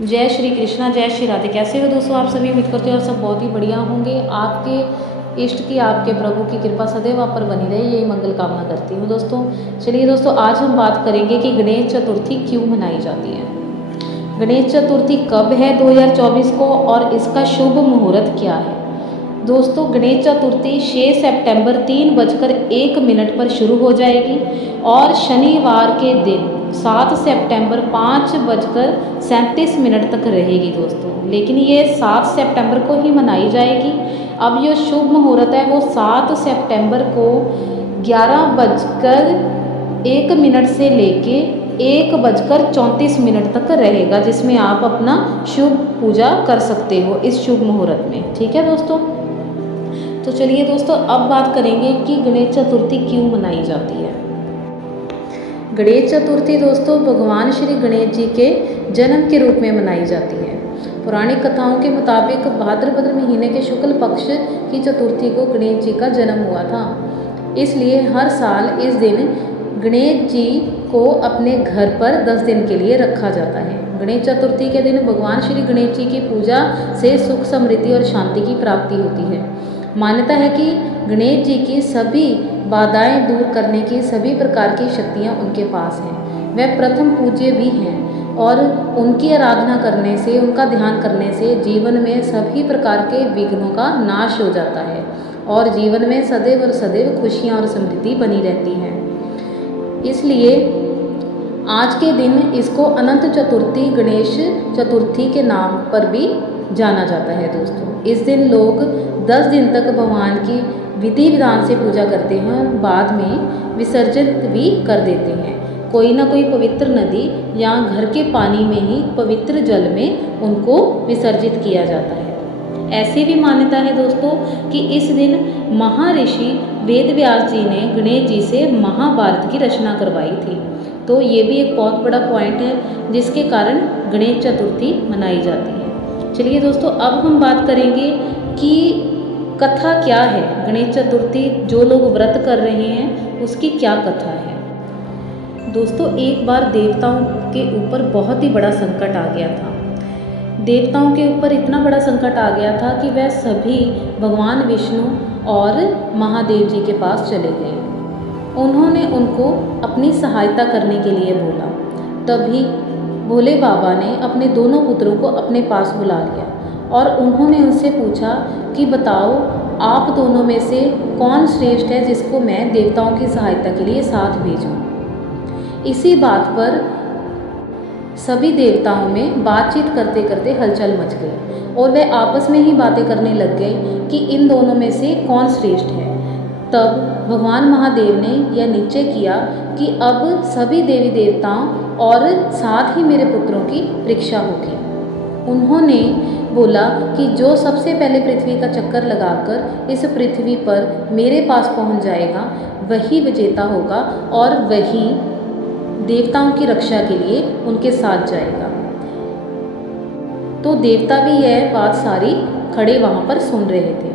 जय श्री कृष्णा, जय श्री राधे। कैसे हो दोस्तों आप सभी? उम्मीद करते हो और सब बहुत ही बढ़िया होंगे। आपके इष्ट की, आपके प्रभु की कृपा सदैव आप पर बनी रहे, यही मंगल कामना करती हूँ दोस्तों। चलिए दोस्तों, आज हम बात करेंगे कि गणेश चतुर्थी क्यों मनाई जाती है। गणेश चतुर्थी कब है 2024 को और इसका शुभ मुहूर्त क्या है। दोस्तों, गणेश चतुर्थी 6 सितंबर 3:01 पर शुरू हो जाएगी और शनिवार के दिन 7 सितंबर 5:37 तक रहेगी दोस्तों। लेकिन ये 7 सितंबर को ही मनाई जाएगी। अब जो शुभ मुहूर्त है वो 7 सितंबर को 11:01 से लेके 1:34 तक रहेगा, जिसमें आप अपना शुभ पूजा कर सकते हो इस शुभ मुहूर्त में। ठीक है दोस्तों, तो चलिए दोस्तों अब बात करेंगे कि गणेश चतुर्थी क्यों मनाई जाती है। गणेश चतुर्थी दोस्तों भगवान श्री गणेश जी के जन्म के रूप में मनाई जाती है। पौराणिक कथाओं के मुताबिक भाद्रपद महीने के शुक्ल पक्ष की चतुर्थी को गणेश जी का जन्म हुआ था। इसलिए हर साल इस दिन गणेश जी को अपने घर पर 10 दिन के लिए रखा जाता है। गणेश चतुर्थी के दिन भगवान श्री गणेश जी की पूजा से सुख, समृद्धि और शांति की प्राप्ति होती है। मान्यता है कि गणेश जी की सभी बाधाएं दूर करने की सभी प्रकार की शक्तियां उनके पास हैं। वह प्रथम पूज्य भी हैं और उनकी आराधना करने से, उनका ध्यान करने से जीवन में सभी प्रकार के विघ्नों का नाश हो जाता है और जीवन में सदैव और सदैव खुशियां और समृद्धि बनी रहती है। इसलिए आज के दिन इसको अनंत चतुर्थी, गणेश चतुर्थी के नाम पर भी जाना जाता है दोस्तों। इस दिन लोग 10 दिन तक भगवान की विधि विधान से पूजा करते हैं और बाद में विसर्जित भी कर देते हैं। कोई ना कोई पवित्र नदी या घर के पानी में ही, पवित्र जल में उनको विसर्जित किया जाता है। ऐसी भी मान्यता है दोस्तों कि इस दिन महर्षि वेद व्यास जी ने गणेश जी से महाभारत की रचना करवाई थी। तो ये भी एक बहुत बड़ा पॉइंट है जिसके कारण गणेश चतुर्थी मनाई जाती है। चलिए दोस्तों अब हम बात करेंगे कि कथा क्या है। गणेश चतुर्थी जो लोग व्रत कर रहे हैं उसकी क्या कथा है। दोस्तों, एक बार देवताओं के ऊपर बहुत ही बड़ा संकट आ गया था। देवताओं के ऊपर इतना बड़ा संकट आ गया था कि वह सभी भगवान विष्णु और महादेव जी के पास चले गए। उन्होंने उनको अपनी सहायता करने के लिए बोला। तभी भोले बाबा ने अपने दोनों पुत्रों को अपने पास बुला लिया और उन्होंने उनसे पूछा कि बताओ, आप दोनों में से कौन श्रेष्ठ है जिसको मैं देवताओं की सहायता के लिए साथ भेजूं। इसी बात पर सभी देवताओं में बातचीत करते करते हलचल मच गई और वे आपस में ही बातें करने लग गए कि इन दोनों में से कौन श्रेष्ठ है। तब भगवान महादेव ने यह निश्चय किया कि अब सभी देवी देवताओं और साथ ही मेरे पुत्रों की परीक्षा होगी। उन्होंने बोला कि जो सबसे पहले पृथ्वी का चक्कर लगाकर इस पृथ्वी पर मेरे पास पहुंच जाएगा वही विजेता होगा और वही देवताओं की रक्षा के लिए उनके साथ जाएगा। तो देवता भी यह बात सारी खड़े वहाँ पर सुन रहे थे।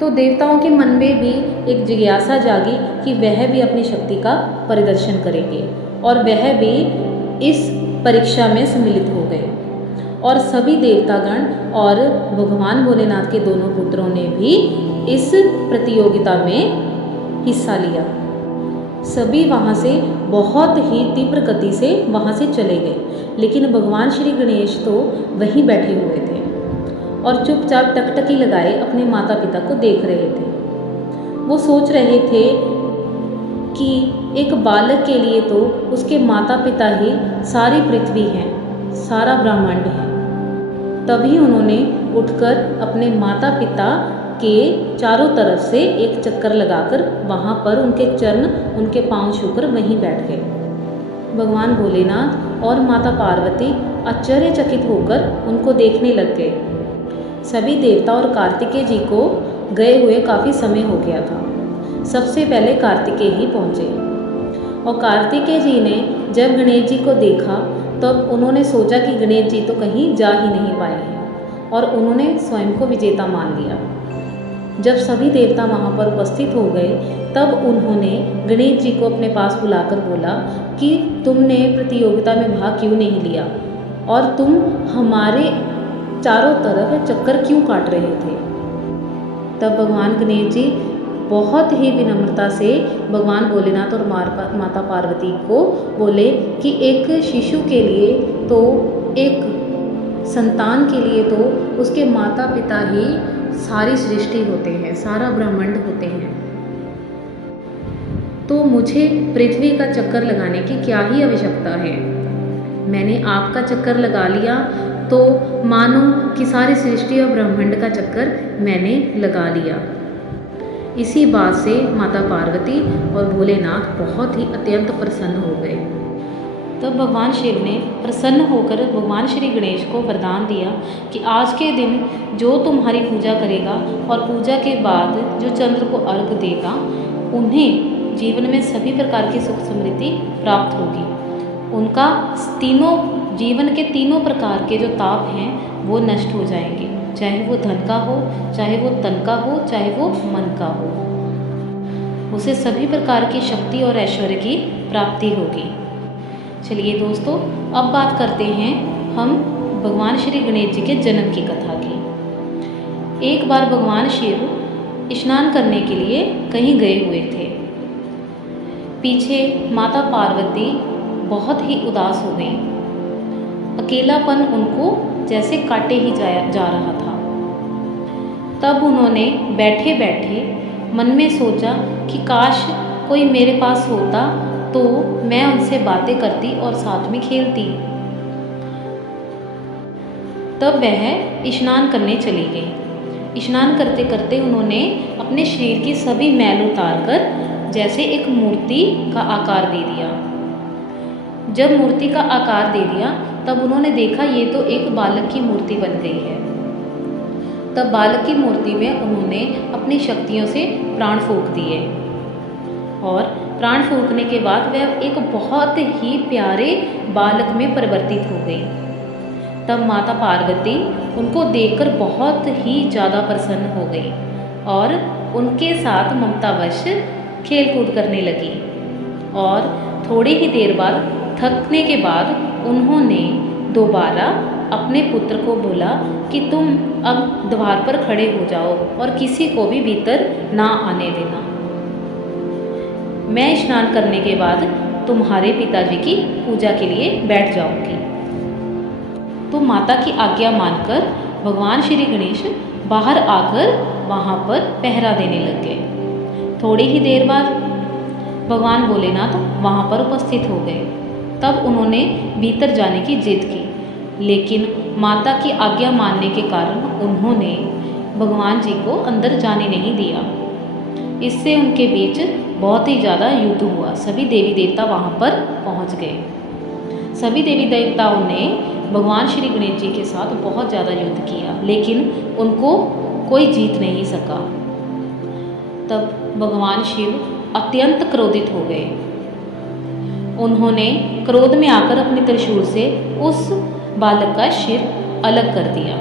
तो देवताओं के मन में भी एक जिज्ञासा जागी कि वह भी अपनी शक्ति का प्रदर्शन करेंगे और वह भी इस परीक्षा में सम्मिलित हो गए। और सभी देवतागण और भगवान भोलेनाथ के दोनों पुत्रों ने भी इस प्रतियोगिता में हिस्सा लिया। सभी वहाँ से बहुत ही तीव्र गति से वहाँ से चले गए, लेकिन भगवान श्री गणेश तो वहीं बैठे हुए थे और चुपचाप टकटकी लगाए अपने माता पिता को देख रहे थे। वो सोच रहे थे कि एक बालक के लिए तो उसके माता पिता ही सारी पृथ्वी है, सारा ब्रह्मांड है। तभी उन्होंने उठकर अपने माता पिता के चारों तरफ से एक चक्कर लगाकर वहाँ पर उनके चरण, उनके पांव छूकर वहीं बैठ गए। भगवान भोलेनाथ और माता पार्वती आश्चर्यचकित होकर उनको देखने लग गए। सभी देवता और कार्तिकेय जी को गए हुए काफ़ी समय हो गया था। सबसे पहले कार्तिकेय ही पहुँचे और कार्तिकेय जी ने जब गणेश जी को देखा तब उन्होंने सोचा कि गणेश जी तो कहीं जा ही नहीं पाए हैं और उन्होंने स्वयं को विजेता मान लिया। जब सभी देवता वहाँ पर उपस्थित हो गए तब उन्होंने गणेश जी को अपने पास बुलाकर बोला कि तुमने प्रतियोगिता में भाग क्यों नहीं लिया। और तुम हमारे चारों तरफ चक्कर क्यों काट रहे थे। तब भगवान गणेश जी बहुत ही विनम्रता से भगवान भोलेनाथ और माता पार्वती को बोले कि एक शिशु के लिए तो, एक संतान के लिए तो उसके माता पिता ही सारी सृष्टि होते हैं, सारा ब्रह्मांड होते हैं। तो मुझे पृथ्वी का चक्कर लगाने की क्या ही आवश्यकता है। मैंने आपका चक्कर लगा लिया तो मानो कि सारी सृष्टि और ब्रह्मांड का चक्कर मैंने लगा लिया। इसी बात से माता पार्वती और भोलेनाथ बहुत ही अत्यंत प्रसन्न हो गए। तब भगवान शिव ने प्रसन्न होकर भगवान श्री गणेश को वरदान दिया कि आज के दिन जो तुम्हारी पूजा करेगा और पूजा के बाद जो चंद्र को अर्घ देगा, उन्हें जीवन में सभी प्रकार की सुख समृद्धि प्राप्त होगी। उनका तीनों जीवन के तीनों प्रकार के जो ताप हैं वो नष्ट हो जाएंगे, चाहे वो धन का हो, चाहे वो तन का हो, चाहे वो मन का हो। उसे सभी प्रकार की शक्ति और ऐश्वर्य की प्राप्ति होगी। चलिए दोस्तों, अब बात करते हैं हम भगवान श्री गणेश जी के जन्म की कथा की। एक बार भगवान शिव स्नान करने के लिए कहीं गए हुए थे। पीछे माता पार्वती बहुत ही उदास हो गई। अकेलापन उनको जैसे काटे ही जा रहा था। तब उन्होंने बैठे बैठे मन में सोचा कि काश कोई मेरे पास होता तो मैं उनसे बातें करती और साथ में खेलती। तब वह स्नान करने चली गई। स्नान करते करते उन्होंने अपने शरीर की सभी मैल उतारकर जैसे एक मूर्ति का आकार दे दिया। जब मूर्ति का आकार दे दिया तब उन्होंने देखा ये तो एक बालक की मूर्ति बन गई है। तब बालक की मूर्ति में उन्होंने अपनी शक्तियों से प्राण फूंक दिए और प्राण फूंकने के बाद वह एक बहुत ही प्यारे बालक में परिवर्तित हो गई। तब माता पार्वती उनको देखकर बहुत ही ज़्यादा प्रसन्न हो गई और उनके साथ ममतावश खेल कूद करने लगी। और थोड़ी ही देर बाद थकने के बाद उन्होंने दोबारा अपने पुत्र को बोला कि तुम अब द्वार पर खड़े हो जाओ और किसी को भी भीतर ना आने देना। मैं स्नान करने के बाद तुम्हारे पिताजी की पूजा के लिए बैठ जाऊंगी। तो माता की आज्ञा मानकर भगवान श्री गणेश बाहर आकर वहाँ पर पहरा देने लग गए। थोड़ी ही देर बाद भगवान भोलेनाथ वहाँ पर उपस्थित हो गए। तब उन्होंने भीतर जाने की जिद की, लेकिन माता की आज्ञा मानने के कारण उन्होंने भगवान जी को अंदर जाने नहीं दिया। इससे उनके बीच बहुत ही ज़्यादा युद्ध हुआ। सभी देवी देवता वहाँ पर पहुँच गए। सभी देवी देवताओं ने भगवान श्री गणेश जी के साथ बहुत ज़्यादा युद्ध किया, लेकिन उनको कोई जीत नहीं सका। तब भगवान शिव अत्यंत क्रोधित हो गए। उन्होंने क्रोध में आकर अपने त्रिशूल से उस बालक का सिर अलग कर दिया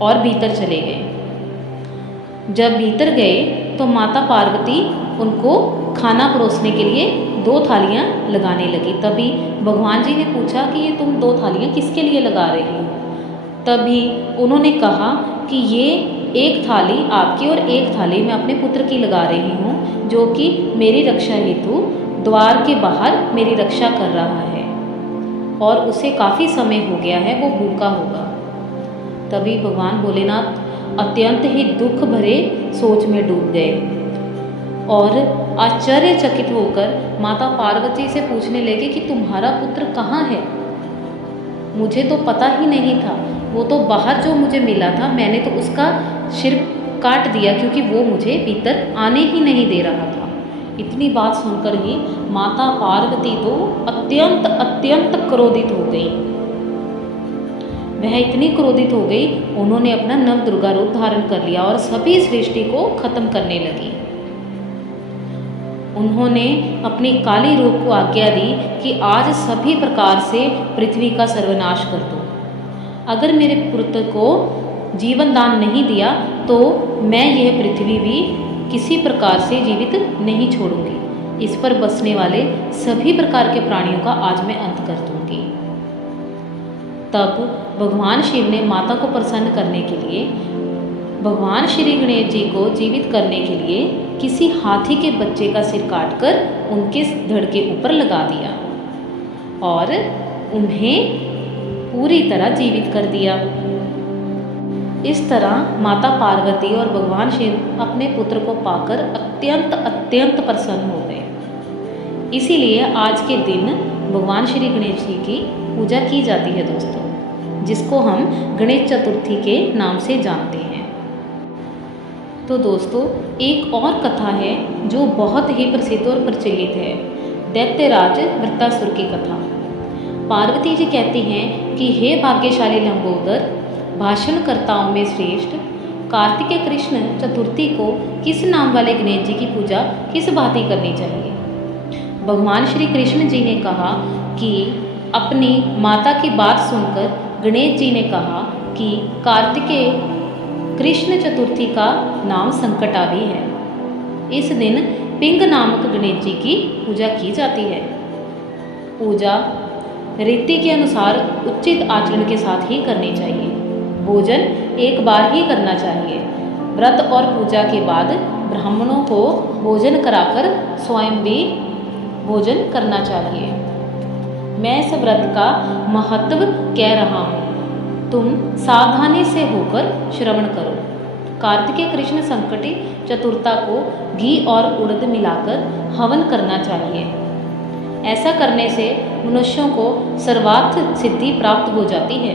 और भीतर चले गए। जब भीतर गए तो माता पार्वती उनको खाना परोसने के लिए 2 थालियाँ लगाने लगी। तभी भगवान जी ने पूछा कि ये तुम 2 थालियाँ किसके लिए लगा रही हो। तभी उन्होंने कहा कि ये एक थाली आपकी और एक थाली मैं अपने पुत्र की लगा रही हूँ, जो कि मेरी रक्षा हेतु द्वार के बाहर मेरी रक्षा कर रहा है और उसे काफ़ी समय हो गया है, वो भूखा होगा। तभी भगवान भोलेनाथ अत्यंत ही दुख भरे सोच में डूब गए और आश्चर्यचकित होकर माता पार्वती से पूछने लगे कि तुम्हारा पुत्र कहाँ है। मुझे तो पता ही नहीं था, वो तो बाहर जो मुझे मिला था मैंने तो उसका सिर काट दिया क्योंकि वो मुझे भीतर आने ही नहीं दे रहा था। इतनी बात सुनकर ही माता पार्वती तो अत्यंत अत्यंत क्रोधित हो गई। वह इतनी क्रोधित हो गई, उन्होंने अपना नव दुर्गा रूप धारण कर लिया और सभी सृष्टि को खत्म करने लगी। उन्होंने अपनी काली रूप को आज्ञा दी कि आज सभी प्रकार से पृथ्वी का सर्वनाश कर दो। अगर मेरे पुत्र को जीवन दान नहीं दिया तो मैं यह पृथ्वी भी किसी प्रकार से जीवित नहीं छोड़ूंगी। इस पर बसने वाले सभी प्रकार के प्राणियों का आज मैं अंत कर दूंगी। तब भगवान शिव ने माता को प्रसन्न करने के लिए भगवान श्री गणेश जी को जीवित करने के लिए किसी हाथी के बच्चे का सिर काटकर उनके धड़ के ऊपर लगा दिया और उन्हें पूरी तरह जीवित कर दिया। इस तरह माता पार्वती और भगवान शिव अपने पुत्र को पाकर अत्यंत अत्यंत प्रसन्न हो गए। इसीलिए आज के दिन भगवान श्री गणेश जी की पूजा की जाती है दोस्तों, जिसको हम गणेश चतुर्थी के नाम से जानते हैं। तो दोस्तों एक और कथा है जो बहुत ही प्रसिद्ध और प्रचलित है, दैत्यराज वृत्तासुर की कथा। पार्वती जी कहती हैं कि हे भाग्यशाली लंबोदर, भाषणकर्ताओं में श्रेष्ठ, कार्तिकेय कृष्ण चतुर्थी को किस नाम वाले गणेश जी की पूजा किस भांति करनी चाहिए। भगवान श्री कृष्ण जी ने कहा कि अपनी माता की बात सुनकर गणेश जी ने कहा कि कार्तिकेय कृष्ण चतुर्थी का नाम संकटावी है। इस दिन पिंग नामक गणेश जी की पूजा की जाती है। पूजा रीति के अनुसार उचित आचरण के साथ ही करनी चाहिए। भोजन एक बार ही करना चाहिए। व्रत और पूजा के बाद ब्राह्मणों को भोजन कराकर स्वयं भी भोजन करना चाहिए। मैं इस व्रत का महत्व कह रहा हूँ, तुम सावधानी से होकर श्रवण करो। कार्तिकेय कृष्ण संकटी चतुर्था को घी और उड़द मिलाकर हवन करना चाहिए। ऐसा करने से मनुष्यों को सर्वार्थ सिद्धि प्राप्त हो जाती है।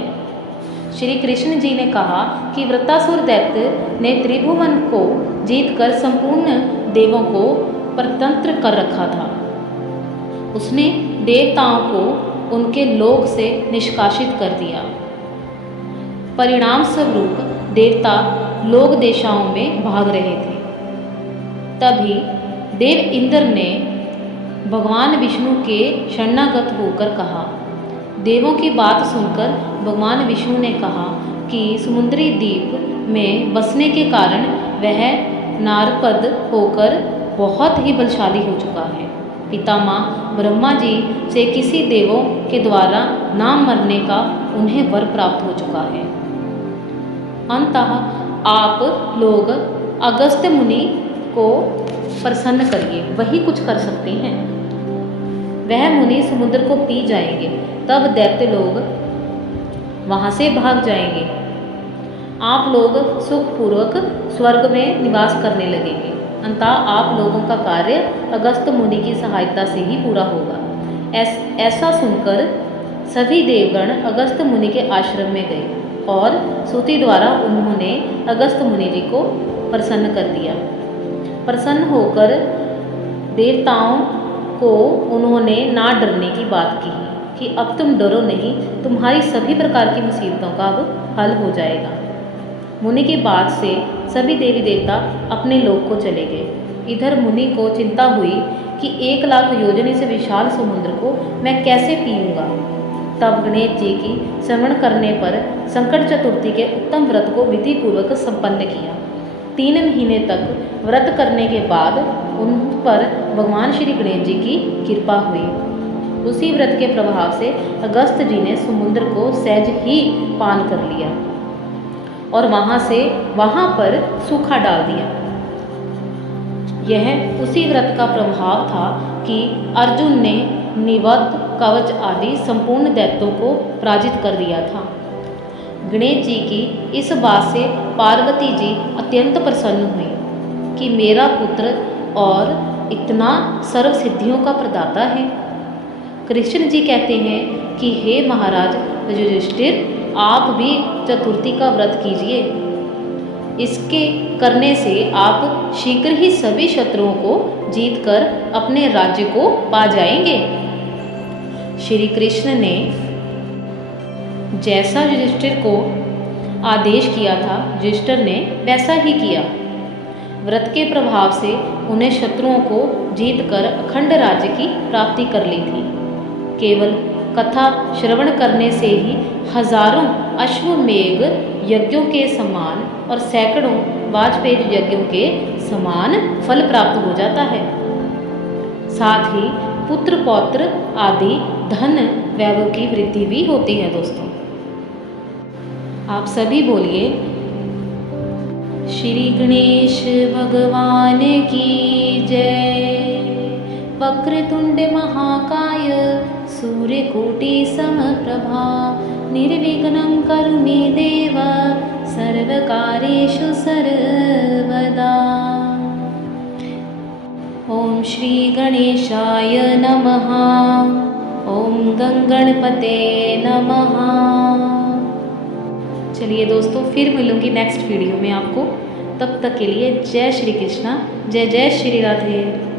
श्री कृष्ण जी ने कहा कि वृत्तासुर दैत्य ने त्रिभुवन को जीतकर संपूर्ण देवों को परतंत्र कर रखा था। उसने देवताओं को उनके लोक से निष्कासित कर दिया। परिणाम स्वरूप देवता लोक देशाओं में भाग रहे थे। तभी देव इंद्र ने भगवान विष्णु के शरणागत होकर कहा। देवों की बात सुनकर भगवान विष्णु ने कहा कि समुद्री द्वीप में बसने के कारण वह नारपद होकर बहुत ही बलशाली हो चुका है। पितामह ब्रह्मा जी से किसी देवों के द्वारा ना मरने का उन्हें वर प्राप्त हो चुका है। अंततः आप लोग अगस्त्य मुनि को प्रसन्न करिए, वही कुछ कर सकते हैं। वह मुनि समुद्र को पी जाएंगे, तब दैत्य लोग वहाँ से भाग जाएंगे। आप लोग सुखपूर्वक स्वर्ग में निवास करने लगेंगे। अंततः आप लोगों का कार्य अगस्त्य मुनि की सहायता से ही पूरा होगा। ऐसा सुनकर सभी देवगण अगस्त्य मुनि के आश्रम में गए और सूती द्वारा उन्होंने अगस्त्य मुनि जी को प्रसन्न कर दिया। प्रसन्न होकर देवताओं को उन्होंने ना डरने की बात कही कि अब तुम डरो नहीं, तुम्हारी सभी प्रकार की मुसीबतों का अब हल हो जाएगा। मुनि की बात से सभी देवी देवता अपने लोक को चले गए। इधर मुनि को चिंता हुई कि 1 लाख योजन से विशाल समुद्र को मैं कैसे पीऊँगा। तब गणेश जी की श्रवण करने पर संकट चतुर्थी के उत्तम व्रत को विधिपूर्वक संपन्न किया। 3 महीने तक व्रत करने के बाद उन पर भगवान श्री गणेश जी की कृपा हुई। उसी व्रत के प्रभाव से अगस्त्य जी ने समुद्र को सहज ही पान कर लिया और वहाँ पर सूखा डाल दिया। यह उसी व्रत का प्रभाव था कि अर्जुन ने निवत कवच आदि संपूर्ण दैत्यों को पराजित कर दिया था। गणेश जी की इस बात से पार्वती जी अत्यंत प्रसन्न हुई कि मेरा पुत्र और इतना सर्व सिद्धियों का प्रदाता है। कृष्ण जी कहते हैं कि हे महाराज युधिष्ठिर, आप भी चतुर्थी का व्रत कीजिए। इसके करने से आप शीघ्र ही सभी शत्रुओं को जीतकर अपने राज्य को पा जाएंगे। श्री कृष्ण ने जैसा युधिष्ठिर को आदेश किया था, युधिष्ठिर ने वैसा ही किया। व्रत के प्रभाव से उन्हें शत्रुओं को जीतकर अखंड राज्य की प्राप्ति कर ली थी। केवल कथा श्रवण करने से ही हजारों अश्वमेघ यज्ञों के समान और सैकड़ों वाजपेयी यज्ञों के समान फल प्राप्त हो जाता है। साथ ही पुत्र पौत्र आदि धन वैभव की वृद्धि भी होती है दोस्तों। आप सभी बोलिए, श्री गणेश भगवान की जय। वक्रतुंड महाकाय सूर्यकोटि समप्रभा निर्विघ्नं करो मे देव सर्वकार्येषु सर्वदा। ओम श्री गणेशाय नमः। ओम गंगणपते नमः। चलिए दोस्तों, फिर मिलूंगी नेक्स्ट वीडियो में आपको। तब तक के लिए जय श्री कृष्णा, जय जय श्री राधे।